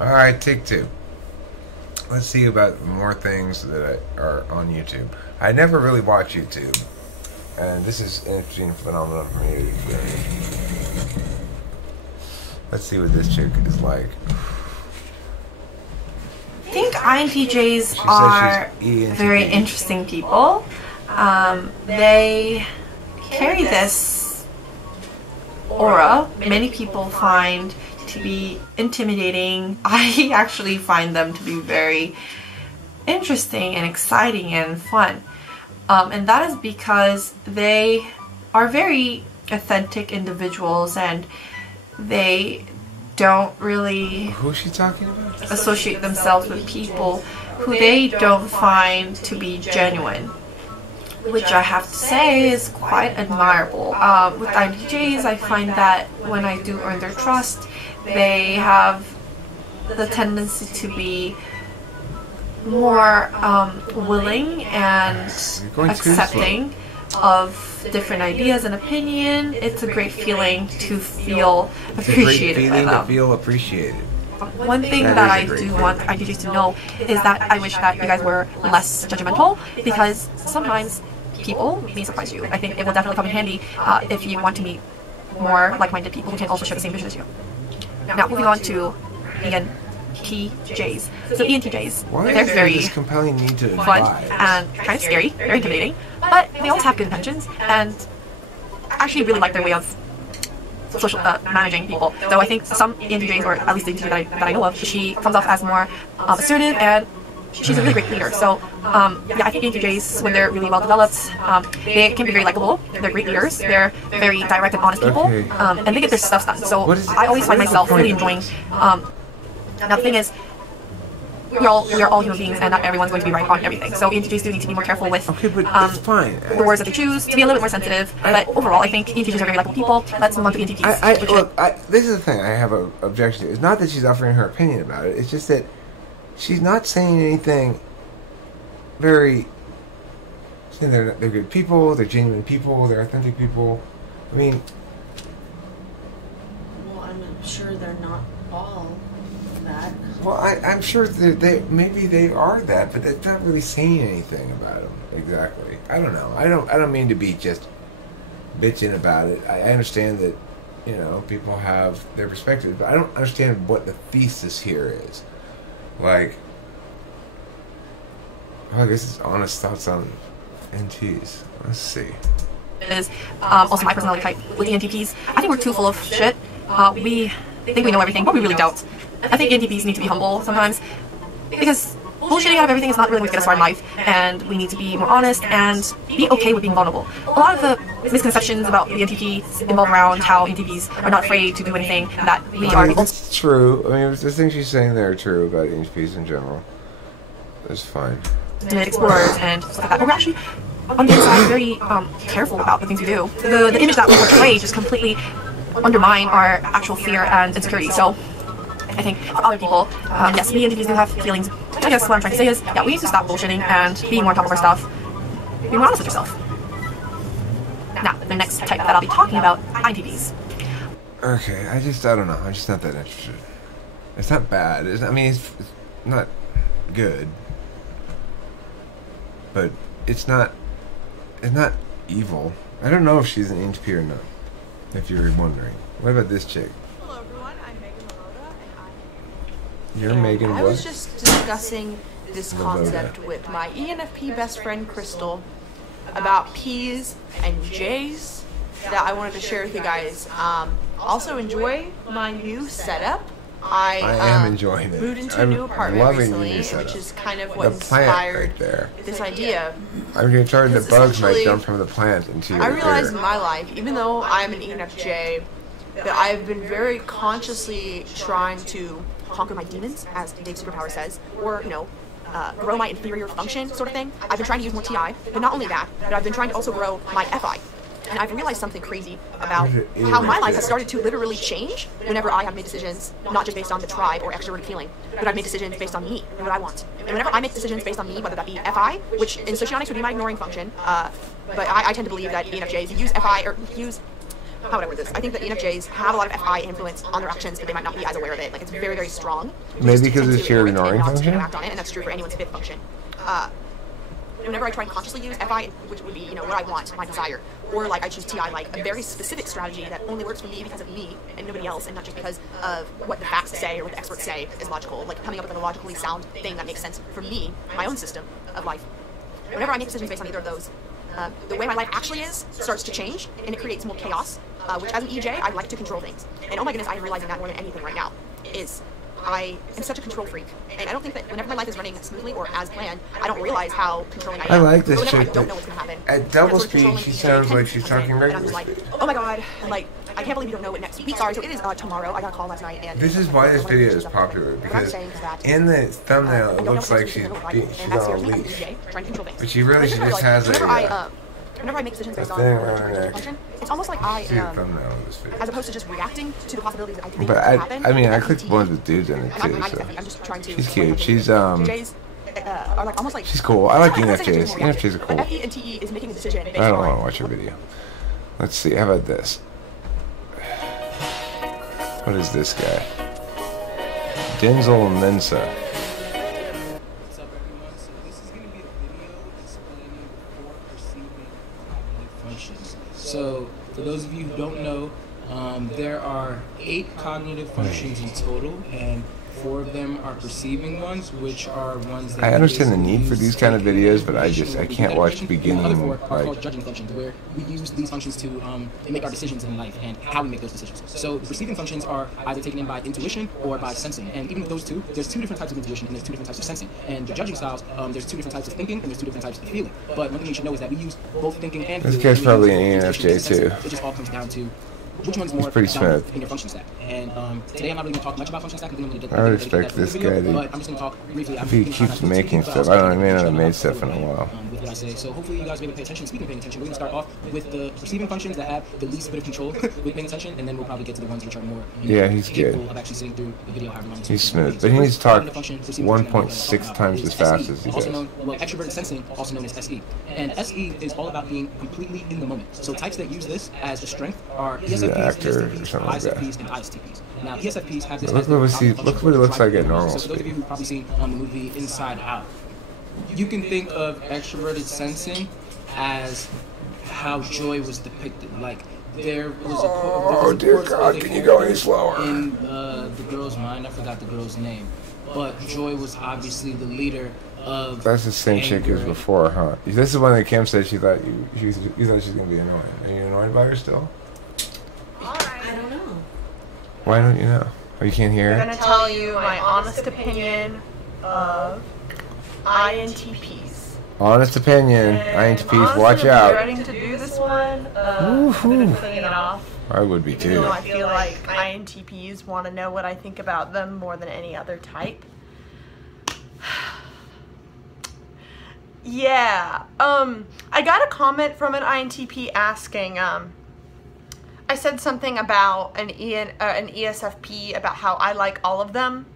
Alright, take two. Let's see about more things that are on YouTube. I never really watch YouTube, and this is an interesting phenomenon for me to experience. Let's see what this chick is like. I think INTJs are very interesting people. They carry this aura many people find to be intimidating. I actually find them to be very interesting and exciting and fun. And that is because they are very authentic individuals, and they don't really Who's she talking about? associate themselves with people who they don't find to be genuine, which I have to say is quite admirable. With INTJs, I find that when I do earn their trust, they have the tendency to be more willing and accepting of different ideas and opinion. It's a great feeling to feel appreciated by them. To feel appreciated. One thing that I do want INTJs to know is that I wish that you guys were less judgmental, because sometimes people may surprise you. I think it will definitely come in handy if you want to meet more like-minded people who can also share the same vision as you. Now, moving on to ENTJs. So ENTJs, they're very this compelling need to fun and kind of scary, very intimidating, but they always have good intentions and actually really like their way of social managing people. So I think some ENTJs, or at least the ENTJ that I know of, she comes off as more assertive, and she's a really great leader. So yeah, I think ENTJs, when they're really well developed, they can be very likable. They're great leaders. They're very direct and honest people, and they get their stuff done. So I always find myself really enjoying. Now the thing is, we are all human beings, and not everyone's going to be right on everything. So ENTJs do need to be more careful with that's fine. The words that they choose, to be a little bit more sensitive. But overall, I think ENTJs are very likable people. Let's move on to ENTPs. This is the thing I have an objection to. It's not that she's offering her opinion about it. It's just that she's not saying anything very... Saying they're good people, they're genuine people, they're authentic people. I mean... Well, I'm sure they're not all that. Well, I'm sure maybe they are that, but that's not really saying anything about them exactly. I don't know. I don't mean to be just bitching about it. I understand that, you know, people have their perspectives, but I don't understand what the thesis here is. Like, I guess it's honest thoughts on NTs. Let's see. Is also my personality type with ENTPs. I think we're too full of shit. We think we know everything, but we really don't. I think ENTPs need to be humble sometimes, because bullshitting out of everything is not really going to get us far in life, and we need to be more honest and be okay with being vulnerable. A lot of the misconceptions about the ENTP involve around how ENTPs are not afraid to do anything that we are. That's true. I mean, the things she's saying there are true about ENTPs in general. That's fine. Explorers and stuff like that. But we're actually, on the inside, very careful about the things we do. The image that we portray just completely undermine our actual fear and insecurity. So I think for other people, yes, we ENTPs do have feelings. I guess what I'm trying to say is, yeah, we need to stop bullshitting and being more on top of our stuff. Be more honest with yourself. Now, the next type that I'll be talking about, INTPs. Okay, I don't know. I'm just not that interested. It's not bad. It's not good. But it's not evil. I don't know if she's an ENTP or not, if you're wondering. What about this chick? Hello everyone, I'm Megan Marotta, and You're Megan what? I was just discussing this concept with my ENFP best friend Crystal about P's and J's that I wanted to share with you guys. Also enjoy my new setup. I am enjoying it. Moved into a new apartment recently, which is kind of what inspired this idea. I'm going to turn the bugs might jump from the plant into your I realized in my life, even though I'm an ENFJ, that I've been very consciously trying to conquer my demons, as Dave Superpower says, or, grow my inferior function sort of thing. I've been trying to use more TI, but not only that, but I've been trying to also grow my FI. And I've realized something crazy about how my life has started to literally change whenever I have made decisions, not just based on the tribe or extroverted feeling, but I've made decisions based on me and what I want. And whenever I make decisions based on me, whether that be FI, which in Socionics would be my ignoring function, but I tend to believe that ENFJs use FI or use how would I word this? I think that ENFJs have a lot of FI influence on their actions, but they might not be as aware of it. Like, it's very, very strong. Maybe because it's your ignoring function? function? Act on it, and that's true for anyone's fifth function. Whenever I try and consciously use FI, which would be, you know, what I want, my desire, or like I choose TI, like a very specific strategy that only works for me because of me and nobody else, and not just because of what the facts say or what the experts say is logical, like coming up with a logically sound thing that makes sense for me, my own system of life. Whenever I make decisions based on either of those, the way my life actually is starts to change, and it creates more chaos, which as an EJ, I like to control things. And oh my goodness, I am realizing that more than anything right now, is I am such a control freak, and I don't think that whenever my life is running smoothly or as planned, I don't realize how controlling I am. I like this chick. I chick. don't know what's going to happen. At double speed, she sounds like she's talking And I'm regular. just like, oh my god, like, I can't believe you don't know what next weeks are. So it is tomorrow. I got a call last night, and This is why this video is popular, because in the thumbnail it looks like she's on a leash. But she really just has Whenever I make decisions based on thing around her neck. function, it's almost like I See the am, thumbnail of this as video. opposed to just reacting to the possibilities that I think But could happen. I mean, I clicked one of the dudes in it And I'm too, so I'm just trying to. she's cute. She's ENFJs are like almost like. she's cool. I like I'm not saying ENFJs. ENFJs ENFJs are cool. But FE and TE is making a decision based I don't on. want to watch her video. Let's see. How about this? What is this guy? Denzel Mensa. What's up, everyone? So this is going to be a video explaining 4 perceiving cognitive functions. So for those of you who don't know, there are 8 cognitive functions in total, and 4 of them are perceiving ones, which are ones that I understand the basically need for use these kind of thinking, videos, but I information, can't watch the information. beginning, The other 4 are like- called judging functions, where we use these functions to make our decisions in life and how we make those decisions. So the perceiving functions are either taken in by intuition or by sensing, and even with those two, there's 2 different types of intuition and there's 2 different types of sensing. And the judging styles, there's 2 different types of thinking and there's 2 different types of feeling. But one thing you should know is that we use both thinking and This feeling. guy's We probably use an both intuition ENFJ and sensing. too. It just all comes down to which one's more pretty dominant smooth. in your function stack. And today I'm not really going to talk much about function stack. I would expect this guy to- But I'm just going to talk briefly. If he keeps making stuff, I don't know, he may not have made stuff in a while. With what I say. So hopefully you guys will be able to pay attention. Speaking of paying attention, we're going to start off with the perceiving functions that have the least bit of control with paying attention, and then we'll probably get to the ones which are more Yeah, he's capable good. of actually sitting through the video however long it's He's supposed to smooth, but be. he So needs to first, talk cognitive function, perceiving function that we're gonna 1.6 talk about times is as fast SE, as he also does. known, well, extroverted sensing, also known as SE. And SE is all about being completely in the moment. So types that use this as a strength are He's an ESFPs, actor or ESTPs, something like that. ISFPs, and ISTPs. Now, ESFPs have this Look as their what he- dominant look function what it for looks like driving at the movie. normal So for those of you who've probably seen the movie Inside Out, you can think of extroverted sensing as how joy was depicted. Like there was a Oh, dear God, can you go any slower? in the girl's mind? I forgot the girl's name, but Joy was obviously the leader of. That's the same chick as anger. before, huh? This is one that Kim said she thought you thought she was gonna be annoying. Are you annoyed by her still? I don't know. Why don't you know? Oh, you can't hear I'm her? gonna tell you my honest opinion of INTPs. Honest opinion, And INTPs, honestly, watch I'm out. dreading to do this one. I've been putting it off. I would be Even too. though I feel like INTPs want to know what I think about them more than any other type. Yeah. I got a comment from an INTP asking, I said something about an ESFP about how I like all of them.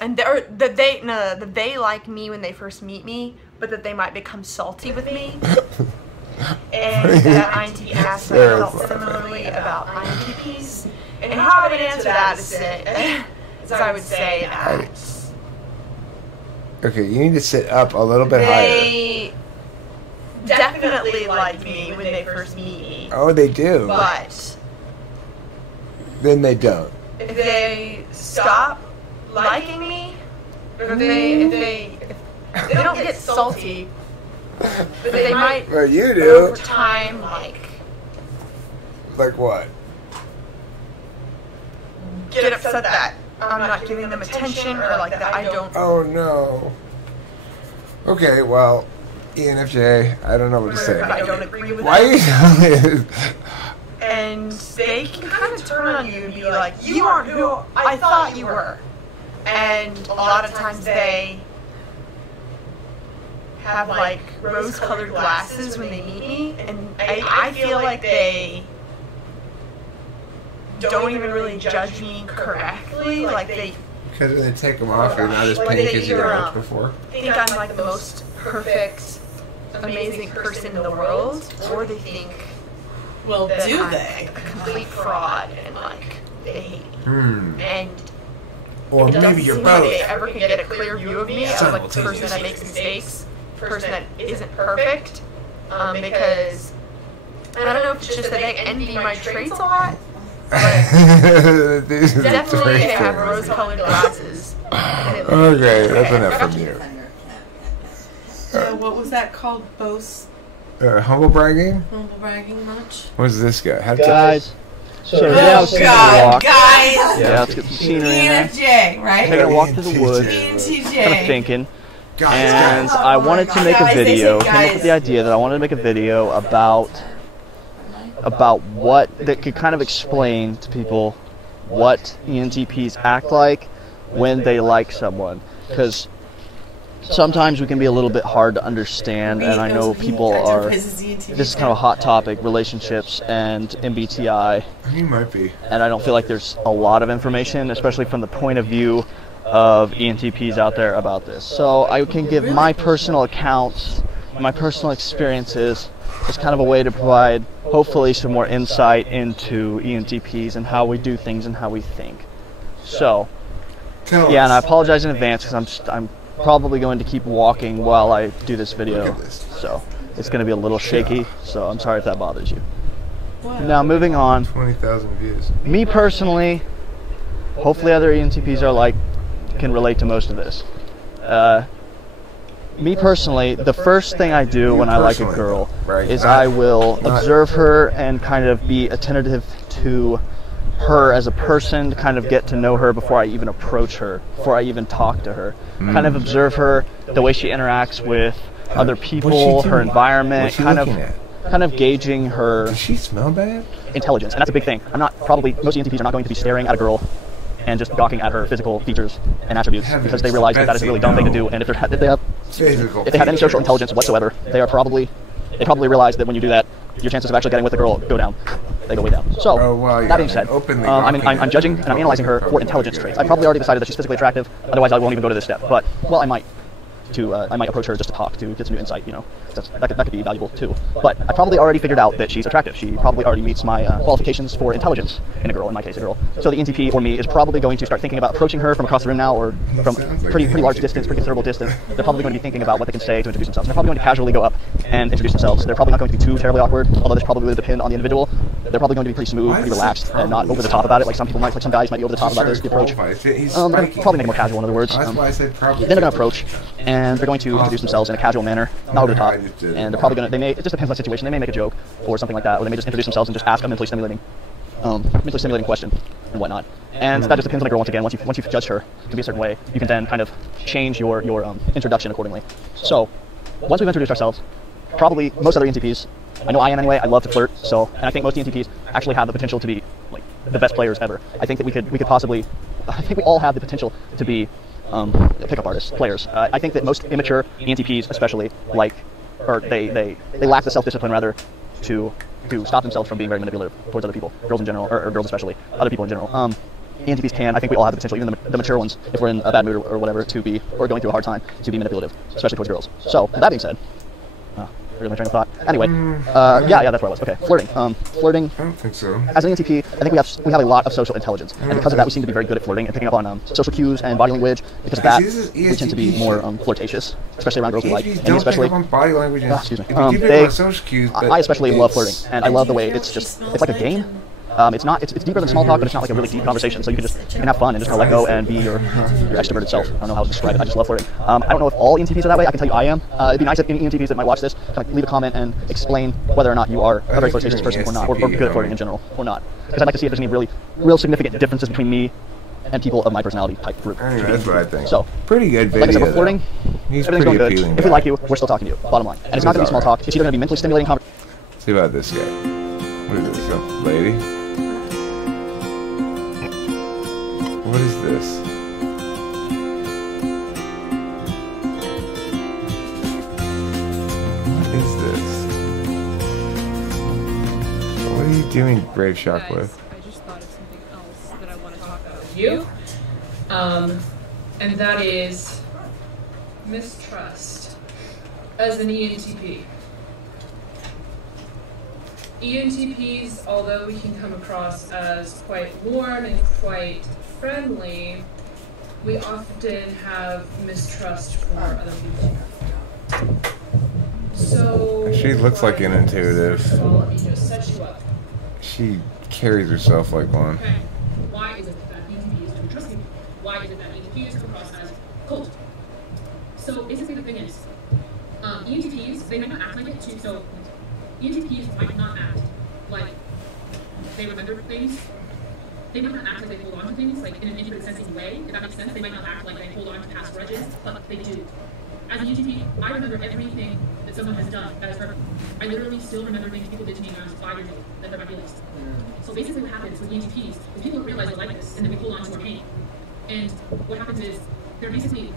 And that they like me when they first meet me, but that they might become salty with me. And that INTP asked me if I felt similarly about INTPs. And how I would answer that is I would say that Okay, you need to sit up a little bit higher. they definitely like me when they first meet me. Oh, they do. But Then they don't. if they stop liking me, or if they don't get salty, but they might Well, you do. over time Like what? get upset that I'm not giving them attention, or like that I don't. Oh no. Okay, well, ENFJ, I don't know what to Or if I say. don't agree with Why are them. you telling me? And they can kind of turn on you and be like, you aren't who I thought you were. And a lot of times they have like rose-colored glasses when they meet me, and I feel like they don't even really judge me correctly. Like they Because when they take them off, they're not as Like pink they as you either, looked before. think I'm like the most perfect, amazing person in the world, or they think Well, that do I'm they? a complete fraud and like they hate me. And Or it doesn't maybe you're seem like they both. ever can get a clear view of me as like the person that makes mistakes, person that isn't perfect, because I don't know if it's just that they envy my traits a lot. These are the Definitely they have things. rose-colored glasses. Okay, that's enough from you. What was that called? Boast, Humble bragging? humble bragging much? What's this guy? Guys, so today I was taking a God, walk. guys! Yeah, let's get some scenery in there. ENFJ, right? Taking a walk through the woods, ENTJ. kind of thinking. Guys, And guys. I wanted to make a Guys, they video, say came up with guys. the idea that I wanted to make a video about what, that could kind of explain to people what ENTPs act like when they like someone. Because sometimes we can be a little bit hard to understand, and I know people are, this is kind of a hot topic, relationships and MBTI, He might be. and I don't feel like there's a lot of information, especially from the point of view of ENTPs out there about this. So I can give my personal accounts, my personal experiences, as kind of a way to provide, hopefully, some more insight into ENTPs and how we do things and how we think. So, Tell yeah, us. and I apologize in advance because I'm probably going to keep walking while I do this video. Look at this. So it's going to be a little shaky, so I'm sorry if that bothers you. Now, moving on. 20,000 views. Me personally, hopefully other ENTPs can relate to most of this. Me personally, the first thing I do when I like a girl Right. is I will observe her and kind of be attentive to her as a person, to kind of get to know her before I even approach her, before I even talk to her. Kind of observe her, the way she interacts with other people, What's she her doing? environment, What's she kind looking at? of gauging her Does she smell bad? intelligence, and that's a big thing. Most ENTPs are not going to be staring at a girl and just gawking at her physical features and attributes because they realize that is a really dumb thing to do, and if they have any social intelligence whatsoever, they probably realize that when you do that, your chances of actually getting with the girl go down. They go way down. So, that being said, I'm judging and I'm analyzing her for intelligence traits. I've probably already decided that she's physically attractive, otherwise I won't even go to this step. But, well, I might approach her just to talk, to get some new insight, that could be valuable too. But I probably already figured out that she's attractive. She probably already meets my qualifications for intelligence in a girl, in my case a girl. So the ENTP for me is probably going to start thinking about approaching her from across the room now, or from pretty large distance, pretty considerable distance. They're probably going to be thinking about what they can say to introduce themselves. And they're probably going to casually go up and introduce themselves. They're probably not going to be too terribly awkward, although this probably will depend on the individual. They're probably going to be pretty smooth, pretty relaxed, and not over the top about it. Like some guys might be over the top about this, the approach. They're probably make it more casual, in other words. That's why I said probably. Then they're going to approach, and they're going to introduce themselves in a casual manner, not over the top. And they're probably going to, it just depends on the situation. They may make a joke or something like that, or they may just introduce themselves and just ask a mentally stimulating question and whatnot. And that just depends on the girl once again. Once you've judged her to be a certain way, you can then kind of change your introduction accordingly. So, once we've introduced ourselves, probably most other ENTPs, I know I am anyway, I love to flirt, and I think most ENTPs actually have the potential to be like the best players ever. I think that we could possibly, I think we all have the potential to be pickup artists, players. I think that most immature ENTPs especially they lack the self-discipline rather to stop themselves from being very manipulative towards other people, girls in general, or girls especially, other people in general. ENTPs can, I think we all have the potential, even the mature ones, if we're in a bad mood or whatever, or going through a hard time, to be manipulative, especially towards girls. So, that being said, here's my train of thought. Anyway, yeah, that's where I was. Okay, flirting. Flirting. I don't think so. As an ENTP, I think we have a lot of social intelligence, and because of that, we seem to be very good at flirting and picking up on social cues and body language. Because of that, we tend to be more flirtatious, especially around girls we like, and especially. On body language. Excuse me. Social cues, I especially love flirting, and I love the way it's like a game. It's deeper than small talk, but it's not like a really deep conversation. So you can have fun and just kind of let go and be your extroverted self. I don't know how to describe it. I just love flirting. I don't know if all ENTPs are that way. I can tell you I am. It'd be nice if any ENTPs that might watch this kind of leave a comment and explain whether or not you are a very flirtatious person or not, or good at flirting in general or not. Because I'd like to see if there's any real significant differences between me and people of my personality type group. Anyway, that's what I think. So pretty good video. Like I said, we're flirting. He's Everything's going pretty good. appealing. If we like you, we're still talking to you. Bottom line, and it's not going to be small talk. It's either going to be mentally stimulating conversation. See about this guy. What is this, some lady? What is this? What is this? What are you doing, Brave Shock with? I just thought of something else that I want to talk about with you. And that is mistrust as an ENTP. ENTPs, although we can come across as quite warm and quite friendly, we often have mistrust for other people. So She looks like an intuitive. First of all, let me just set you up. She carries herself like one. Okay. Why is it that ENTPs don't trust people? Why is it that ENTPs come across as cold? So basically the thing is, ENTPs, they might not act like it too, so ENTPs might not act like they remember things. They might not act like they hold on to things, like in an intimate sensing way, if that makes sense. They might not act like they hold on to past grudges, but they do. As an ENTP, I remember everything that someone has done that is hurtful. I literally still remember things people did to me when I was 5 years old that hurt my feelings. So basically what happens with ENTPs is people don't realize they're like this, and then we hold on to our pain. And what happens is they're basically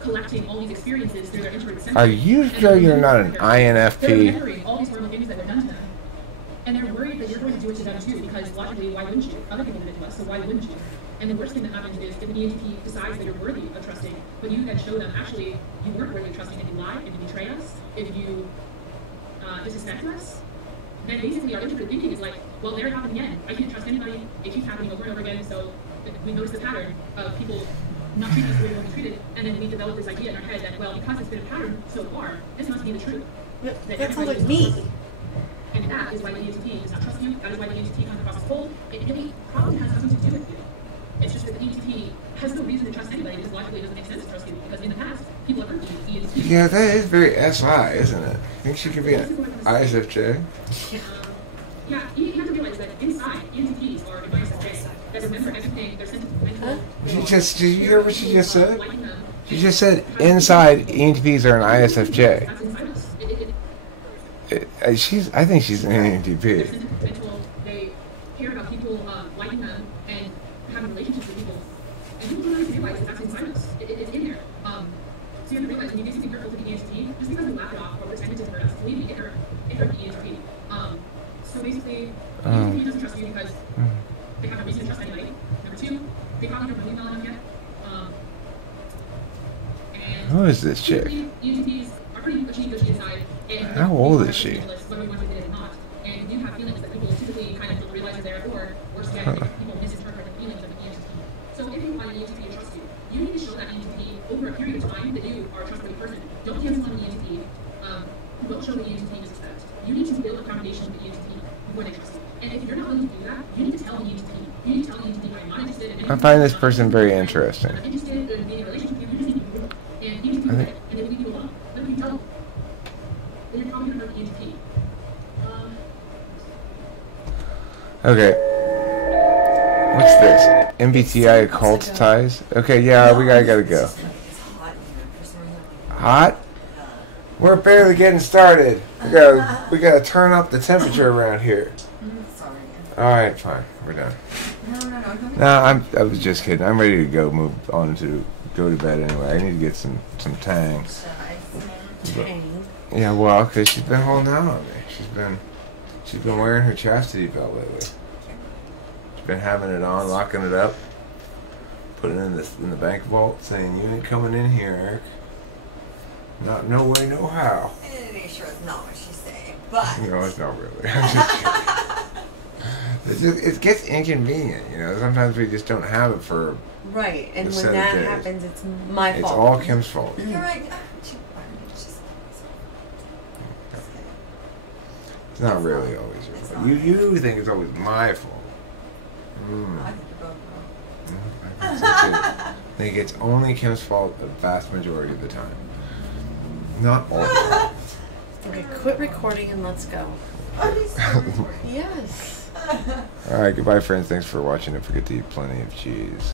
collecting all these experiences through their introverted senses. Are you sure you're not an They're INFP? remembering all these horrible things that were done to them. And they're worried that you're going to do it to them too, because logically, why wouldn't you? Other people did it to us, so why wouldn't you? And the worst thing that happens is if an ENTP decides that you're worthy of trusting, but you then show them actually you weren't worthy of trusting if you lie, if you betray us, if you disrespect us, then basically our introverted thinking is like, well, there it happened again. I can't trust anybody. It keeps happening over and over again, so we notice the pattern of people not treating us the way we want to be treated, and then we develop this idea in our head that, well, because it's been a pattern so far, this must be the truth. That sounds like me. And that is why the ENTP does not trust you. That is why the ENTP comes across as cold. It really probably has nothing to do with you. It's just that the ENTP has no reason to trust anybody because logically it doesn't make sense to trust you because in the past, people have hurt you. ENTP. Yeah, that is very SI, isn't it? I think she could be an ISFJ. Yeah, you have to realize that inside, ENTPs are an ISFJ that remember everything, they're sentimental. Did you hear what she just said? She just said inside ENTPs are an ISFJ. That's inside us. I think she's an ENTP. Sentimental, they care about people liking them and having relationships with people. And people don't even realize that that's inside us. It's in there. So you have to realize when you do something hurtful to the ENTP, just because we laugh it off or pretend it doesn't hurt us, believe me, it hurt the ENTP. So basically, the ENTP doesn't trust you because they have no reason to trust anybody. Number two, they probably don't know you well enough yet. Who is this chick? ENTPs are pretty gushy inside. How old is she? Whether we want to admit it or not. And you have feelings that people typically kind of don't realize are there, or worse yet, people misinterpret the feelings of the ENTP. So if you want an ENTP to trust you, you need to show that ENTP over a period of time that you are a trustworthy person. Don't cancel on the ENTP. Don't show the ENTP disrespect. You need to build a foundation with the ENTP before they trust you. And if you're not willing to do that, you need to tell the ENTP. You need to tell the ENTP, I'm not interested in anything. I find this person very interesting. I'm interested in being in a relationship with you, you just need to do it. And ENTP will get it, and they will leave you alone. Let me tell them. Then you're probably going to hurt the ENTP. Okay. What's this? MBTI occult ties? Okay, yeah, we gotta go. Hot? We're barely getting started. We gotta turn up the temperature around here. Alright, fine. We're done. No, I was just kidding. I'm ready to go go to bed anyway. I need to get some tang. Yeah, well, because she's been holding out on me. She's been wearing her chastity belt lately. She's been having it on, locking it up, putting it in the bank vault, saying, "You ain't coming in here, Eric. Not no way, no how." Pretty sure it's not what she's saying, but No, it's not really. It gets inconvenient, you know. Sometimes we just don't have it for right. And a when set of that days. happens, it's my It's fault. all Kim's fault. You're right. It's not really always your fault. You think it's always my fault. I think you're both wrong. I think so too. I think it's only Kim's fault the vast majority of the time. Not all the time. Okay, quit recording and let's go. Yes. Alright, goodbye friends. Thanks for watching. Don't forget to eat plenty of cheese.